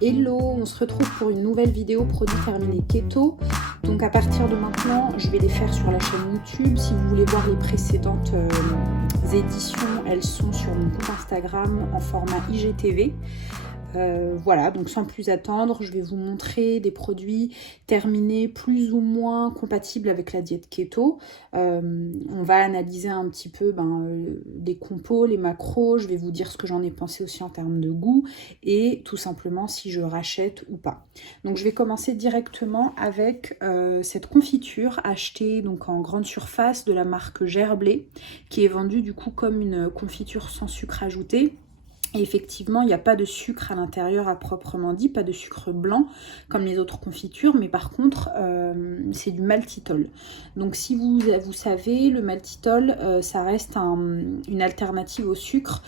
Hello, on se retrouve pour une nouvelle vidéo produit terminé keto. Donc à partir de maintenant, je vais les faire sur la chaîne YouTube. Si vous voulez voir les précédentes éditions, elles sont sur mon compte Instagram en format IGTV. Voilà, donc sans plus attendre, je vais vous montrer des produits terminés plus ou moins compatibles avec la diète keto. On va analyser un petit peu les compos, les macros, je vais vous dire ce que j'en ai pensé aussi en termes de goût et tout simplement si je rachète ou pas. Donc je vais commencer directement avec cette confiture achetée donc en grande surface de la marque Gerblé, qui est vendue du coup comme une confiture sans sucre ajouté. Et effectivement, il n'y a pas de sucre à l'intérieur à proprement dit, pas de sucre blanc comme les autres confitures, mais par contre, c'est du maltitol. Donc si vous savez, le maltitol, ça reste une alternative au sucre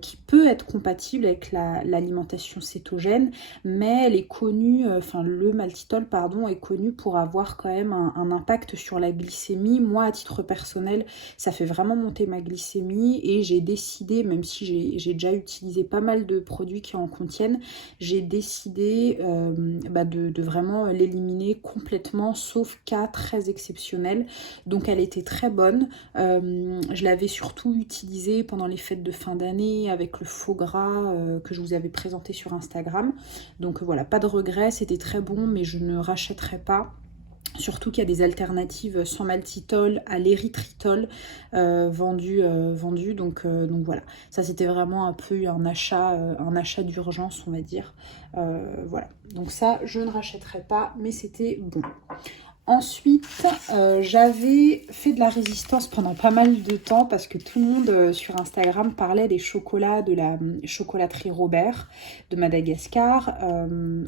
qui peut être compatible avec l'alimentation cétogène, mais elle est connue, le maltitol, pardon, est connu pour avoir quand même un impact sur la glycémie. Moi, à titre personnel, ça fait vraiment monter ma glycémie et j'ai décidé, même si j'ai déjà utilisé pas mal de produits qui en contiennent, j'ai décidé de vraiment l'éliminer complètement, sauf cas très exceptionnel. Donc elle était très bonne. Je l'avais surtout utilisée pendant les fêtes de fin d'année avec le faux gras que je vous avais présenté sur Instagram. Donc voilà, pas de regret, c'était très bon, mais je ne rachèterai pas. Surtout qu'il y a des alternatives sans maltitol à l'érythritol vendues. Donc voilà, ça c'était vraiment un peu un achat d'urgence, on va dire. Voilà, donc ça je ne rachèterai pas, mais c'était bon. Ensuite, j'avais fait de la résistance pendant pas mal de temps parce que tout le monde sur Instagram parlait des chocolats de la chocolaterie Robert de Madagascar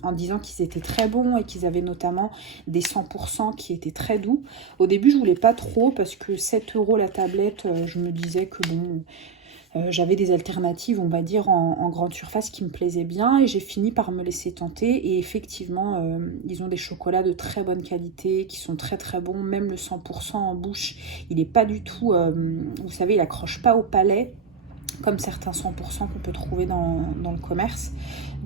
en disant qu'ils étaient très bons et qu'ils avaient notamment des 100% qui étaient très doux. Au début, je voulais pas trop parce que 7 € la tablette, je me disais que bon... j'avais des alternatives, on va dire, en grande surface qui me plaisaient bien et j'ai fini par me laisser tenter. Et effectivement, ils ont des chocolats de très bonne qualité qui sont très très bons. Même le 100% en bouche, il n'est pas du tout, vous savez, il accroche pas au palais comme certains 100% qu'on peut trouver dans le commerce.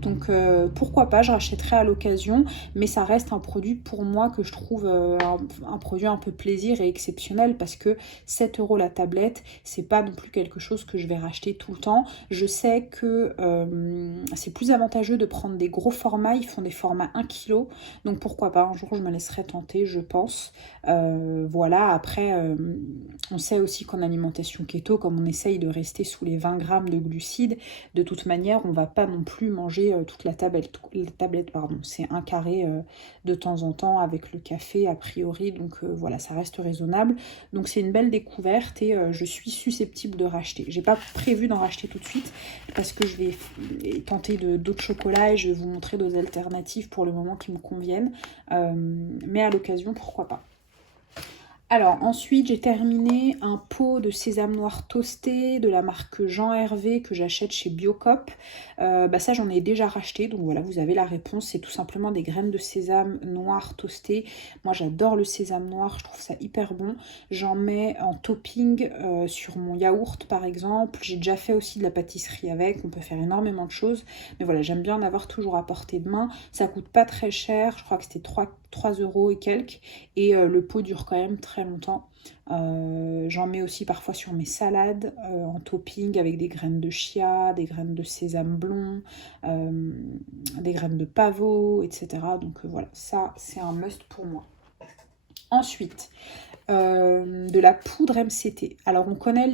Donc pourquoi pas, je rachèterai à l'occasion, mais ça reste un produit pour moi que je trouve un produit un peu plaisir et exceptionnel parce que 7 € la tablette, c'est pas non plus quelque chose que je vais racheter tout le temps. Je sais que c'est plus avantageux de prendre des gros formats, ils font des formats 1 kg, donc pourquoi pas, un jour je me laisserai tenter, je pense. Voilà, après on sait aussi qu'en alimentation keto, comme on essaye de rester sous les 20 grammes de glucides, de toute manière on va pas non plus manger toute la tablette, c'est un carré de temps en temps avec le café a priori, donc voilà, ça reste raisonnable. Donc c'est une belle découverte et je suis susceptible de racheter. J'ai pas prévu d'en racheter tout de suite parce que je vais tenter d'autres chocolats et je vais vous montrer d'autres alternatives pour le moment qui me conviennent, mais à l'occasion pourquoi pas. Alors ensuite j'ai terminé un pot de sésame noir toasté de la marque Jean Hervé que j'achète chez Biocop. Ça j'en ai déjà racheté, donc voilà, vous avez la réponse, c'est tout simplement des graines de sésame noir toasté. Moi j'adore le sésame noir, je trouve ça hyper bon. J'en mets en topping sur mon yaourt par exemple. J'ai déjà fait aussi de la pâtisserie avec, on peut faire énormément de choses. Mais voilà, j'aime bien en avoir toujours à portée de main. Ça coûte pas très cher, je crois que c'était 3 € et quelques. Et le pot dure quand même très longtemps. J'en mets aussi parfois sur mes salades en topping avec des graines de chia, des graines de sésame blond, des graines de pavot, etc. Donc voilà, ça c'est un must pour moi. Ensuite, de la poudre MCT. Alors on connaît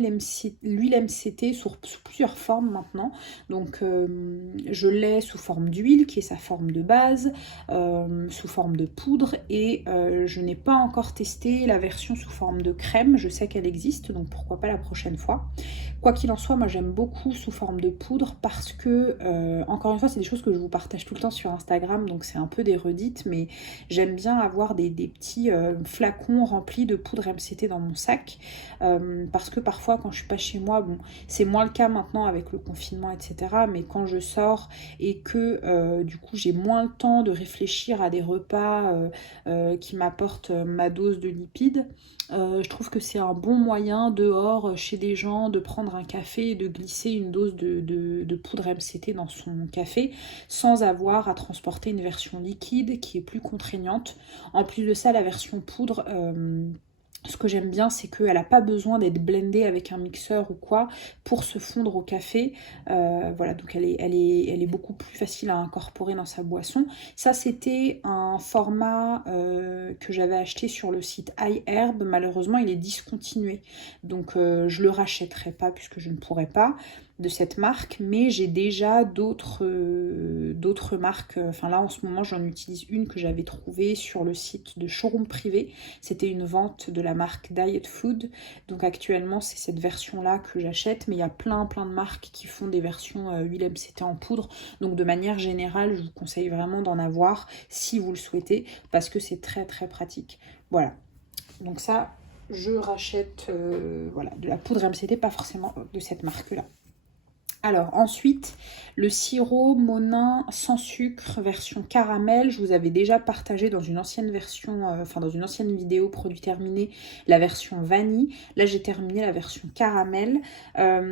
l'huile MCT sous plusieurs formes maintenant. Donc je l'ai sous forme d'huile qui est sa forme de base, sous forme de poudre et je n'ai pas encore testé la version sous forme de crème. Je sais qu'elle existe, donc pourquoi pas la prochaine fois. Quoi qu'il en soit, moi j'aime beaucoup sous forme de poudre parce que, encore une fois, c'est des choses que je vous partage tout le temps sur Instagram, donc c'est un peu des redites, mais j'aime bien avoir des petits flacons remplis de poudre MCT dans mon sac parce que parfois quand je suis pas chez moi, bon c'est moins le cas maintenant avec le confinement etc, mais quand je sors et que du coup j'ai moins le temps de réfléchir à des repas qui m'apportent ma dose de lipides, je trouve que c'est un bon moyen dehors chez des gens de prendre un café et de glisser une dose de poudre MCT dans son café sans avoir à transporter une version liquide qui est plus contraignante. En plus de ça, la version poudre, ce que j'aime bien, c'est qu'elle n'a pas besoin d'être blendée avec un mixeur ou quoi pour se fondre au café. Voilà, donc elle est beaucoup plus facile à incorporer dans sa boisson. Ça, c'était un format que j'avais acheté sur le site iHerb. Malheureusement, il est discontinué. Donc, je le rachèterai pas puisque je ne pourrais pas de cette marque, mais j'ai déjà d'autres marques. Enfin là en ce moment j'en utilise une que j'avais trouvée sur le site de Showroom Privé. C'était une vente de la marque Diet Food, donc actuellement c'est cette version là que j'achète, mais il y a plein de marques qui font des versions huile MCT en poudre, donc de manière générale je vous conseille vraiment d'en avoir si vous le souhaitez parce que c'est très pratique. Voilà, donc ça je rachète voilà, de la poudre MCT, pas forcément de cette marque là. Alors ensuite, le sirop Monin sans sucre version caramel, je vous avais déjà partagé dans une ancienne version, dans une ancienne vidéo produit terminé, la version vanille. Là j'ai terminé la version caramel.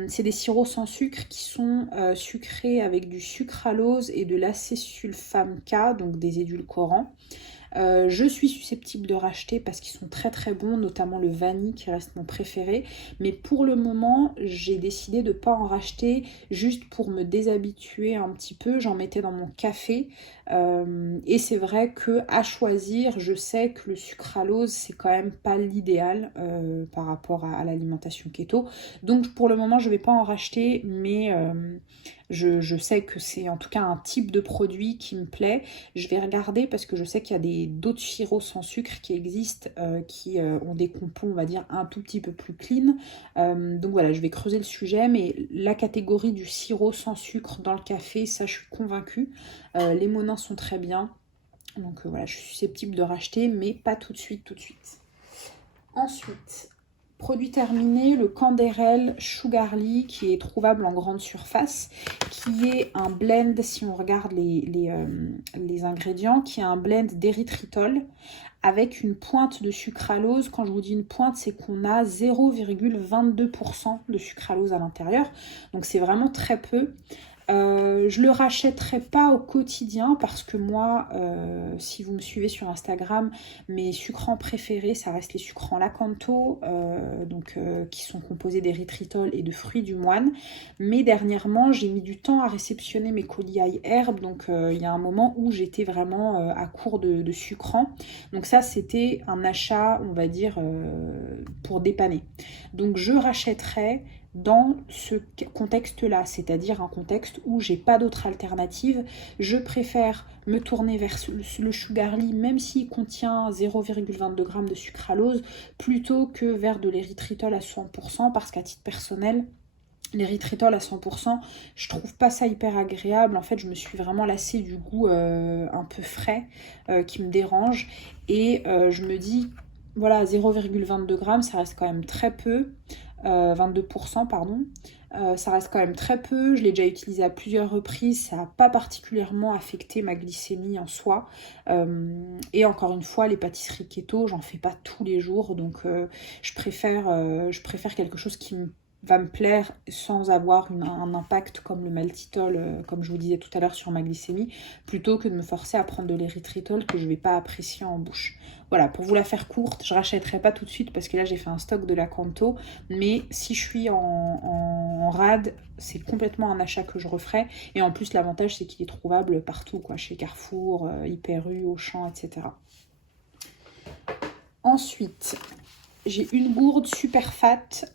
C'est des sirops sans sucre qui sont sucrés avec du sucralose et de l'acésulfame K, donc des édulcorants. Je suis susceptible de racheter parce qu'ils sont très bons, notamment le vanille qui reste mon préféré, mais pour le moment j'ai décidé de ne pas en racheter juste pour me déshabituer un petit peu. J'en mettais dans mon café et c'est vrai que à choisir, je sais que le sucralose c'est quand même pas l'idéal par rapport à l'alimentation keto, donc pour le moment je vais pas en racheter, mais je sais que c'est en tout cas un type de produit qui me plaît. Je vais regarder parce que je sais qu'il y a d'autres sirops sans sucre qui existent, qui ont des compos, on va dire, un tout petit peu plus clean. Donc voilà, je vais creuser le sujet, mais la catégorie du sirop sans sucre dans le café, ça je suis convaincue. Les Monins sont très bien. Donc voilà, je suis susceptible de racheter, mais pas tout de suite. Ensuite, produit terminé, le Canderel Sugarly qui est trouvable en grande surface, qui est un blend, si on regarde les ingrédients, qui est un blend d'érythritol avec une pointe de sucralose. Quand je vous dis une pointe, c'est qu'on a 0,22% de sucralose à l'intérieur, donc c'est vraiment très peu. Je le rachèterai pas au quotidien parce que moi, si vous me suivez sur Instagram, mes sucrants préférés, ça reste les sucrants Lakanto, qui sont composés d'érythritol et de fruits du moine. Mais dernièrement, j'ai mis du temps à réceptionner mes colis iHerb, donc il y a un moment où j'étais vraiment à court de sucrants. Donc ça, c'était un achat, on va dire, pour dépanner. Donc je rachèterai dans ce contexte-là, c'est-à-dire un contexte où j'ai pas d'autre alternative. Je préfère me tourner vers le Sugarly, même s'il contient 0,22 g de sucralose, plutôt que vers de l'érythritol à 100%, parce qu'à titre personnel, l'érythritol à 100%, je trouve pas ça hyper agréable. En fait, je me suis vraiment lassée du goût un peu frais qui me dérange. Et je me dis, voilà, 0,22 g, ça reste quand même très peu. 22%, pardon. Ça reste quand même très peu. Je l'ai déjà utilisé à plusieurs reprises. Ça n'a pas particulièrement affecté ma glycémie en soi. Et encore une fois, les pâtisseries keto, j'en fais pas tous les jours. Donc je préfère quelque chose qui va me plaire sans avoir un impact comme le maltitol, comme je vous disais tout à l'heure sur ma glycémie, plutôt que de me forcer à prendre de l'érythritol que je ne vais pas apprécier en bouche. Voilà, pour vous la faire courte, je ne rachèterai pas tout de suite parce que là j'ai fait un stock de Lakanto, mais si je suis en rade, c'est complètement un achat que je referai. Et en plus l'avantage c'est qu'il est trouvable partout, quoi, chez Carrefour, Hyper U, Auchan, etc. Ensuite, j'ai une gourde super fat.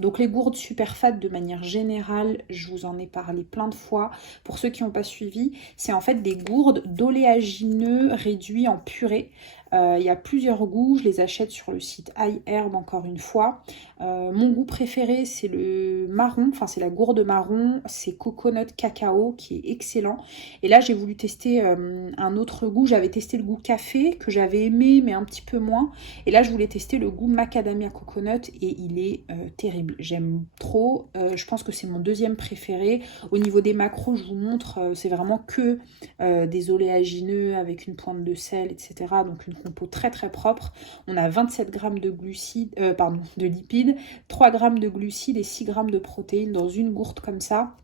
Donc les gourdes super fat, de manière générale, je vous en ai parlé plein de fois. Pour ceux qui n'ont pas suivi, c'est en fait des gourdes d'oléagineux réduits en purée. Il y a plusieurs goûts, je les achète sur le site iHerb encore une fois. Mon goût préféré c'est le marron, enfin c'est la gourde marron, c'est coconut cacao qui est excellent. Et là j'ai voulu tester un autre goût, j'avais testé le goût café que j'avais aimé mais un petit peu moins. Et là je voulais tester le goût macadamia coconut et il est terrible, j'aime trop. Je pense que c'est mon deuxième préféré. Au niveau des macros je vous montre, c'est vraiment que des oléagineux avec une pointe de sel, etc. Donc une compo très très propre. On a 27 grammes de glucides, de lipides, 3 grammes de glucides et 6 grammes de protéines dans une gourde comme ça.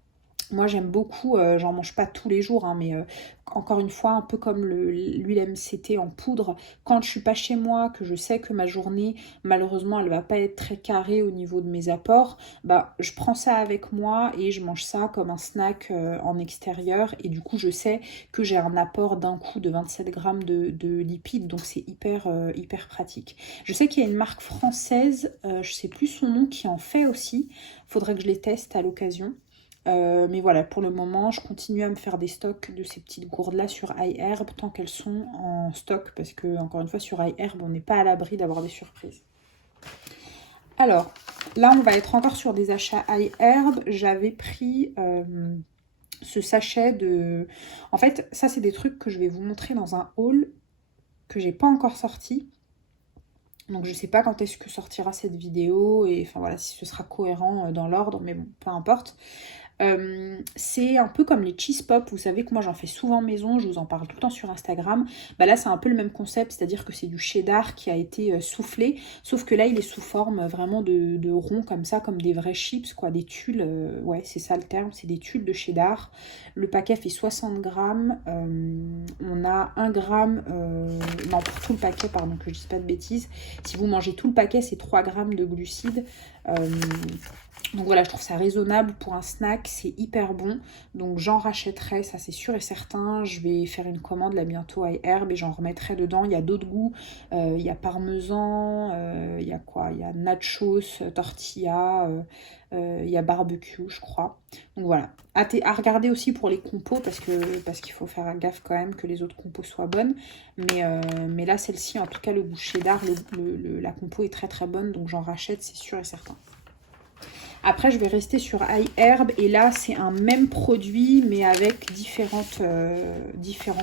Moi j'aime beaucoup, j'en mange pas tous les jours, hein, mais encore une fois, un peu comme l'huile MCT en poudre, quand je suis pas chez moi, que je sais que ma journée, malheureusement, elle va pas être très carrée au niveau de mes apports, bah je prends ça avec moi et je mange ça comme un snack en extérieur. Et du coup, je sais que j'ai un apport d'un coup de 27 grammes de lipides, donc c'est hyper pratique. Je sais qu'il y a une marque française, je sais plus son nom, qui en fait aussi. Faudrait que je les teste à l'occasion. Mais voilà, pour le moment, je continue à me faire des stocks de ces petites gourdes-là sur iHerb tant qu'elles sont en stock, parce que, encore une fois, sur iHerb, on n'est pas à l'abri d'avoir des surprises. Alors, là, on va être encore sur des achats iHerb. J'avais pris ce sachet de... En fait, ça, c'est des trucs que je vais vous montrer dans un haul que j'ai pas encore sorti. Donc, je sais pas quand est-ce que sortira cette vidéo, et enfin voilà, si ce sera cohérent dans l'ordre, mais bon, peu importe. C'est un peu comme les cheese pop, vous savez que moi j'en fais souvent maison, je vous en parle tout le temps sur Instagram. Bah là c'est un peu le même concept, c'est-à-dire que c'est du cheddar qui a été soufflé, sauf que là il est sous forme vraiment de rond comme ça, comme des vrais chips quoi, des tuiles, ouais c'est ça le terme, c'est des tuiles de cheddar. Le paquet fait 60 grammes, on a 1 gramme, non pour tout le paquet pardon que je dise pas de bêtises, si vous mangez tout le paquet c'est 3 grammes de glucides. Donc voilà, je trouve ça raisonnable pour un snack, c'est hyper bon. Donc j'en rachèterai, ça c'est sûr et certain. Je vais faire une commande là bientôt à iHerb et j'en remettrai dedans. Il y a d'autres goûts, il y a parmesan, il y a quoi? Il y a nachos, tortilla, il y a barbecue je crois. Donc voilà, à regarder aussi pour les compos parce qu'il faut faire gaffe quand même que les autres compos soient bonnes. Mais là celle-ci, en tout cas le goût cheddar, la compo est très très bonne, donc j'en rachète, c'est sûr et certain. Après, je vais rester sur iHerb et là, c'est un même produit mais avec différents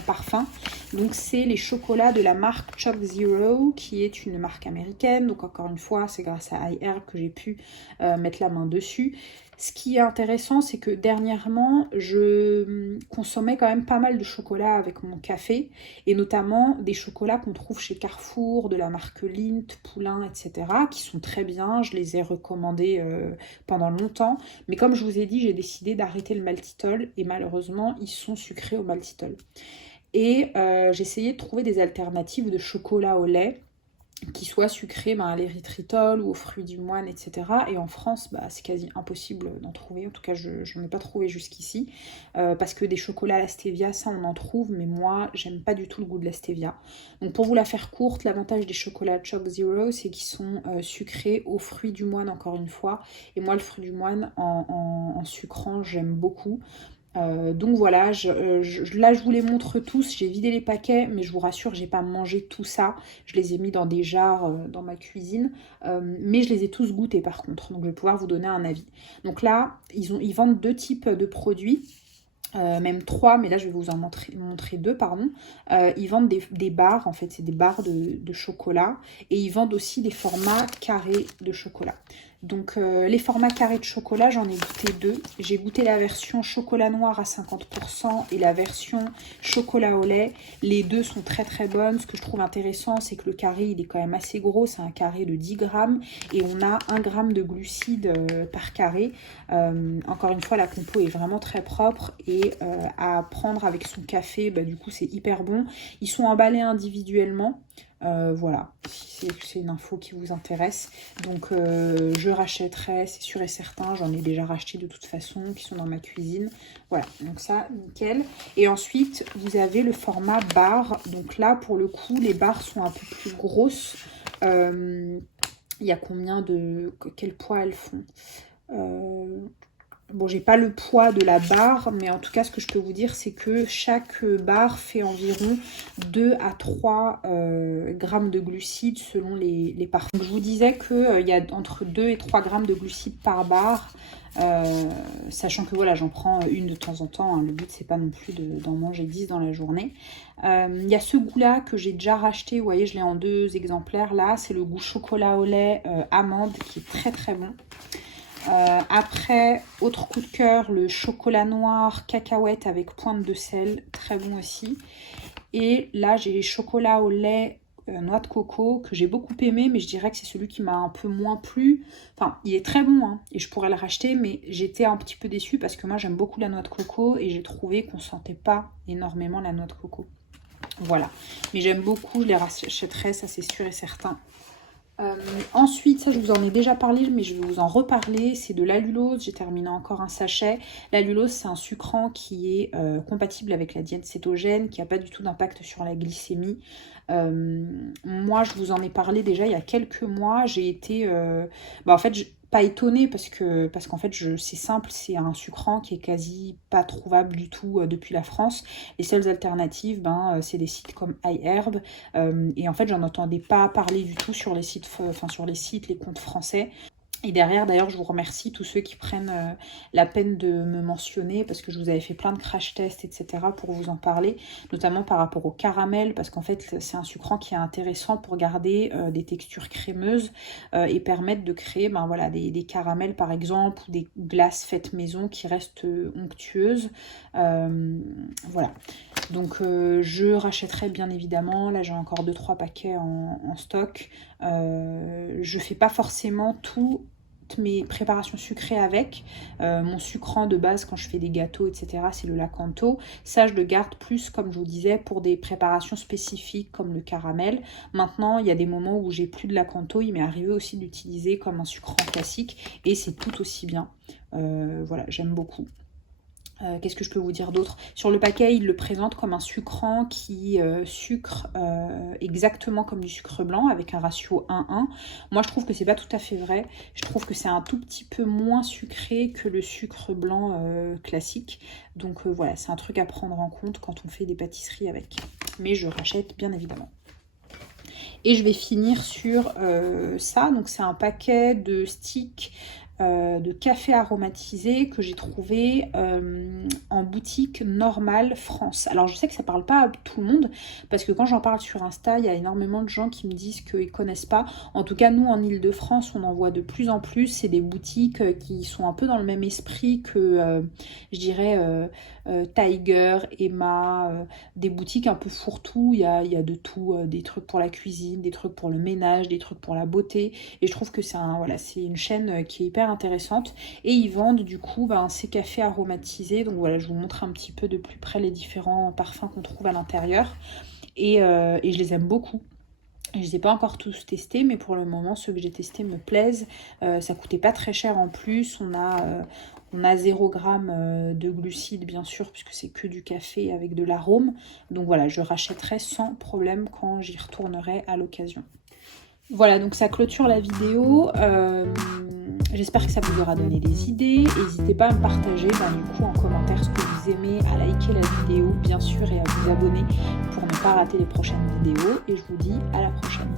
parfums. Donc, c'est les chocolats de la marque Choc Zero qui est une marque américaine. Donc, encore une fois, c'est grâce à iHerb que j'ai pu mettre la main dessus. Ce qui est intéressant, c'est que dernièrement, je consommais quand même pas mal de chocolat avec mon café, et notamment des chocolats qu'on trouve chez Carrefour, de la marque Lindt, Poulain, etc., qui sont très bien. Je les ai recommandés pendant longtemps, mais comme je vous ai dit, j'ai décidé d'arrêter le maltitol, et malheureusement, ils sont sucrés au maltitol. Et j'ai essayé de trouver des alternatives de chocolat au lait qui soit sucré à l'érythritol ou aux fruits du moine, etc. Et en France, c'est quasi impossible d'en trouver. En tout cas, je n'en ai pas trouvé jusqu'ici. Parce que des chocolats à la stevia, ça on en trouve, mais moi, j'aime pas du tout le goût de la stevia. Donc pour vous la faire courte, l'avantage des chocolats Choc Zero, c'est qu'ils sont sucrés aux fruits du moine, encore une fois. Et moi, le fruit du moine, en sucrant, j'aime beaucoup. Donc voilà, là je vous les montre tous, j'ai vidé les paquets, mais je vous rassure, j'ai pas mangé tout ça, je les ai mis dans des jarres dans ma cuisine, mais je les ai tous goûtés par contre, donc je vais pouvoir vous donner un avis. Donc là, ils vendent 2 types de produits. Même 3, mais là je vais vous en montrer 2, pardon. Ils vendent des barres, en fait c'est des barres de chocolat, et ils vendent aussi des formats carrés de chocolat. Donc les formats carrés de chocolat, j'en ai goûté 2. J'ai goûté la version chocolat noir à 50% et la version chocolat au lait. Les deux sont très très bonnes. Ce que je trouve intéressant, c'est que le carré il est quand même assez gros, c'est un carré de 10 grammes et on a 1 gramme de glucides par carré. Encore une fois, la compo est vraiment très propre et à prendre avec son café, du coup c'est hyper bon. Ils sont emballés individuellement. Voilà, si c'est une info qui vous intéresse. Donc je rachèterai, c'est sûr et certain. J'en ai déjà racheté de toute façon, qui sont dans ma cuisine. Voilà, donc ça, nickel. Et ensuite, vous avez le format bar. Donc là, pour le coup, les barres sont un peu plus grosses. Il y a combien de... Quel poids elles font Bon, j'ai pas le poids de la barre, mais en tout cas, ce que je peux vous dire, c'est que chaque barre fait environ 2 à 3 grammes de glucides selon les parfums. Donc, je vous disais qu'il y a entre 2 et 3 grammes de glucides par barre, sachant que voilà, j'en prends une de temps en temps. Hein. Le but, c'est pas non plus d'en manger 10 dans la journée. Il y a ce goût-là que j'ai déjà racheté. Vous voyez, je l'ai en 2 exemplaires là. C'est le goût chocolat au lait amande qui est très très bon. Après, autre coup de cœur, le chocolat noir cacahuète avec pointe de sel, très bon aussi. Et là, j'ai les chocolats au lait noix de coco que j'ai beaucoup aimé, mais je dirais que c'est celui qui m'a un peu moins plu. Enfin, il est très bon hein, et je pourrais le racheter, mais j'étais un petit peu déçue parce que moi, j'aime beaucoup la noix de coco et j'ai trouvé qu'on sentait pas énormément la noix de coco. Voilà, mais j'aime beaucoup, je les rachèterai, ça c'est sûr et certain. Ensuite, ça je vous en ai déjà parlé, mais je vais vous en reparler, c'est de l'allulose. J'ai terminé encore un sachet. L'allulose, c'est un sucrant qui est compatible avec la diète cétogène, qui n'a pas du tout d'impact sur la glycémie. Moi, je vous en ai parlé déjà il y a quelques mois. J'ai été, en fait, pas étonnée parce qu'en fait, c'est simple, c'est un sucrant qui est quasi pas trouvable du tout depuis la France. Les seules alternatives, c'est des sites comme iHerb. Et en fait, j'en entendais pas parler du tout sur les sites, les comptes français. Et derrière, d'ailleurs, je vous remercie tous ceux qui prennent la peine de me mentionner parce que je vous avais fait plein de crash tests, etc. pour vous en parler, notamment par rapport au caramel parce qu'en fait, c'est un sucrant qui est intéressant pour garder des textures crémeuses et permettre de créer des caramels, par exemple, ou des glaces faites maison qui restent onctueuses. Voilà. Donc, je rachèterai bien évidemment. Là, j'ai encore 2-3 paquets en stock. Je fais pas forcément toutes mes préparations sucrées avec. Mon sucrant de base quand je fais des gâteaux, etc., c'est le Lakanto. Ça, je le garde plus, comme je vous disais, pour des préparations spécifiques comme le caramel. Maintenant, il y a des moments où j'ai plus de Lakanto. Il m'est arrivé aussi d'utiliser comme un sucrant classique et c'est tout aussi bien. Voilà, j'aime beaucoup. Qu'est-ce que je peux vous dire d'autre? Sur le paquet, il le présente comme un sucrant qui sucre exactement comme du sucre blanc avec un ratio 1-1. Moi, je trouve que c'est pas tout à fait vrai. Je trouve que c'est un tout petit peu moins sucré que le sucre blanc classique. Donc voilà, c'est un truc à prendre en compte quand on fait des pâtisseries avec. Mais je rachète bien évidemment. Et je vais finir sur ça. Donc c'est un paquet de sticks de café aromatisé que j'ai trouvé en boutique normale France. Alors je sais que ça parle pas à tout le monde parce que quand j'en parle sur Insta, il y a énormément de gens qui me disent qu'ils connaissent pas. En tout cas, nous en Ile-de-France, on en voit de plus en plus. C'est des boutiques qui sont un peu dans le même esprit que je dirais Tiger, Emma, des boutiques un peu fourre-tout. Il y a de tout, des trucs pour la cuisine, des trucs pour le ménage, des trucs pour la beauté. Et je trouve que c'est une chaîne qui est hyper intéressante. Et ils vendent du coup ces cafés aromatisés. Donc voilà, je vous montre un petit peu de plus près les différents parfums qu'on trouve à l'intérieur. Et je les aime beaucoup. Je ne les ai pas encore tous testés, mais pour le moment, ceux que j'ai testés me plaisent. Ça coûtait pas très cher en plus. On a 0 g de glucides, bien sûr, puisque c'est que du café avec de l'arôme. Donc voilà, je rachèterai sans problème quand j'y retournerai à l'occasion. Voilà, donc ça clôture la vidéo. J'espère que ça vous aura donné des idées. N'hésitez pas à me partager du coup en commentaire ce que vous aimez, à liker la vidéo bien sûr et à vous abonner pour ne pas rater les prochaines vidéos. Et je vous dis à la prochaine.